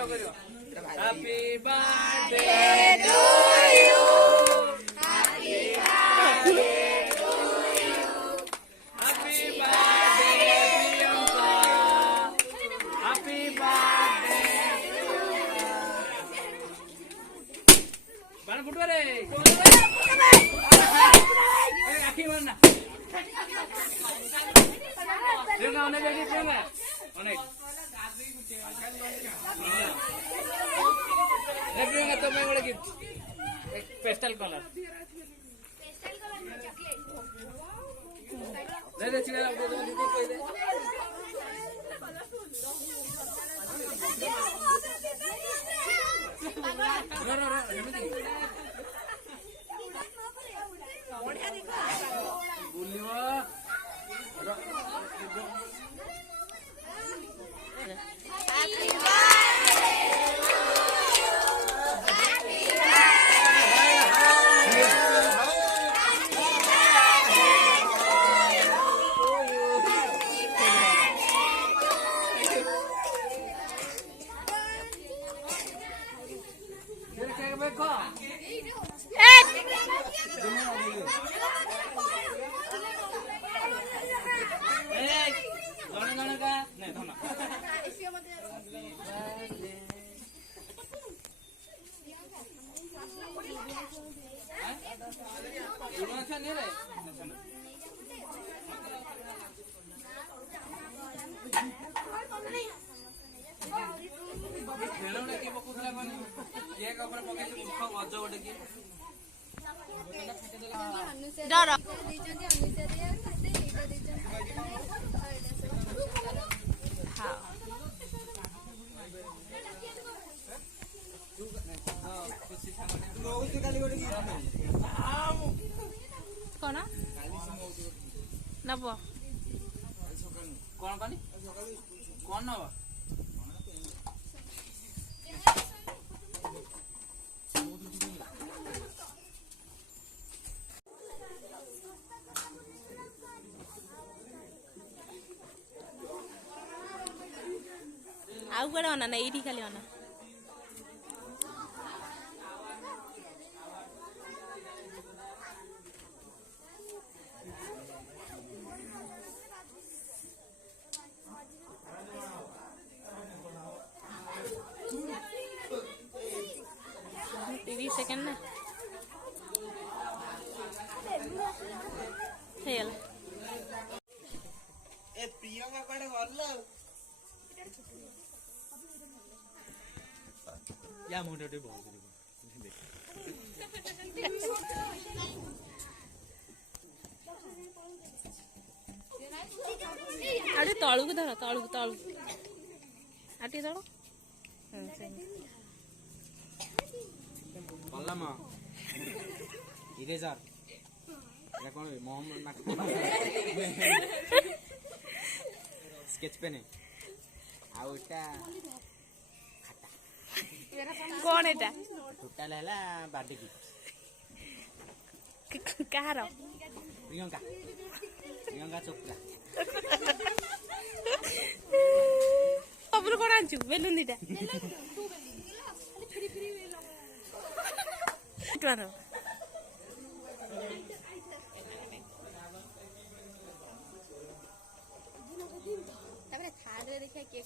Happy birthday to you. Happy birthday to you. Happy birthday Priyanka. Happy birthday to you. Bana photo re. Akhi marna. Priyanka onek dekhi Priyanka. Onek. Priyanka to मैं बड़े gift एक pastel colour दे दे चिड़ा दे दे दीदी कोई दे रो रो रो बढ़िया देखो बोलियो कौन नब कौन पानी कौन नब आउ कड़े अना ना ये खाली अना सेकंड ना हेल ए प्रियंका कड़े गल्ला या मुंडे दे बहुत देख अरे तळू को धर तळू तळू आटी धरो पल्लामा इरेजर या कोन मोहम्मद ना स्केच पेन आ ओटा खाता कोन एटा टोटल हला बर्थडे गिफ्ट कहार प्रियंका प्रियंका चोपड़ा अबरु कोन आंचू balloon दीटा Claro. Tabre thadre dekha ke